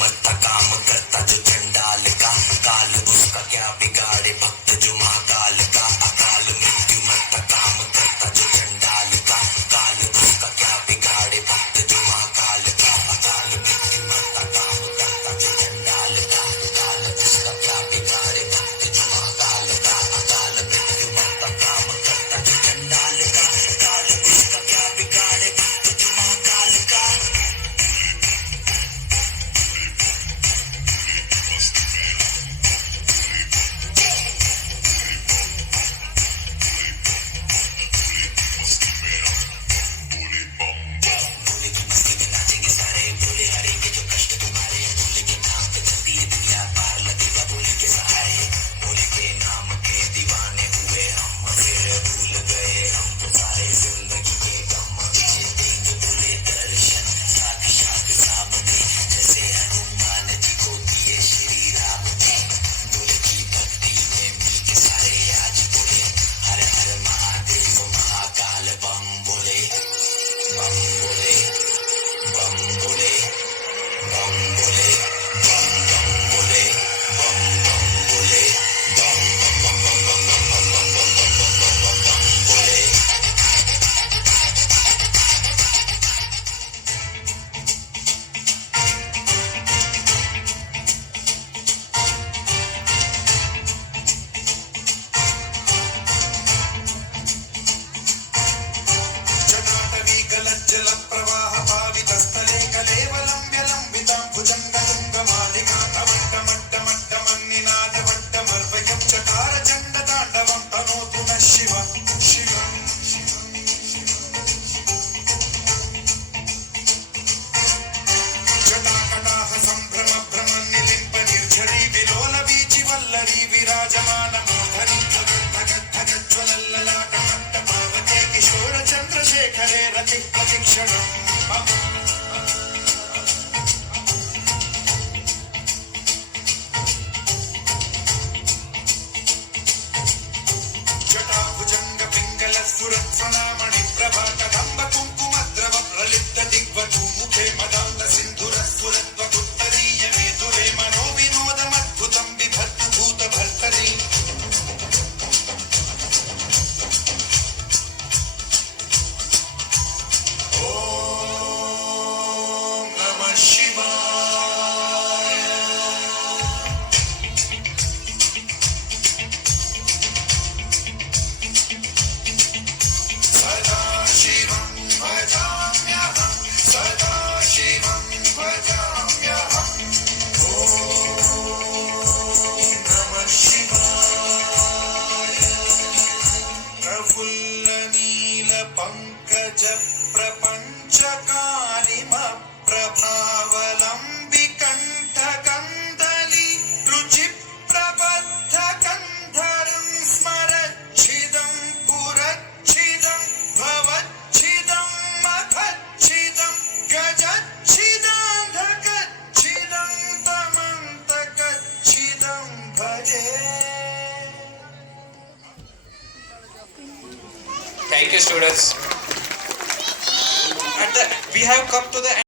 मत काम करता जो चंडाल का, काल उसका क्या बिगाड़े भक्त जो महाकाल का। अकाल मृत्यु मत काम करता जो चंडाल का, काल उसका क्या बिगाड़े भक्त जो महाकाल का। अकाल मृत्यु मत काम करता जो चंडाल का, काल उसका क्या बिगाड़े भक्त जो महाकाल का। अकाल मृत्यु मत काम करता जो चंडाल का, काल उसका क्या बिगाड़े भक्त जो महाकाल का। जल प्रवाह पावितस्थले कलेवलं व्यलंबितां भुजङ्गतुङ्गमालिकां अवट्टमट्टमट्टमन्निनादवट्टमर्वयं चकार चण्डताण्डवं तनोतु नः शिवं शिवं। जटाकटाह सम्भ्रम भ्रमन्निलिम्ब निर्झरी विलोल वीचि वल्लरी विराजमान मूर्धनि धगज्ज्वलल्ललाटमट्टपावके किशोर चन्द्रशेखरे रति प्रतिक्षणम्। जटाभुजङ्ग पिङ्गल सुरत्सनामणि प्रभा कदम्ब कुङ्कुमद्रव प्रलिप्त दिग्वधू मुखे मदान्त सिन्धुर स्फुरत्वकुत्तरीय मेधुरे मनोविनोदमद्भुतं बिभर्तु भूतभर्तरी। ॐ नमः शिवाय। सदा शिवं भजाम्यहं, सदा शिवं भजाम्यहं। ॐ नमः शिवाय। प्रफुल्लनीलपङ्कज प्रपञ्चकालिमप्रभावलम्बिकण्ठकन्दली रुचिप्रबद्धकन्धरं स्मरच्छिदं पुरच्छिदं भवच्छिदं मखच्छिदं गजच्छिदान्धकच्छिदं तमन्तकच्छिदं भजे। Thank you, students. We have come to the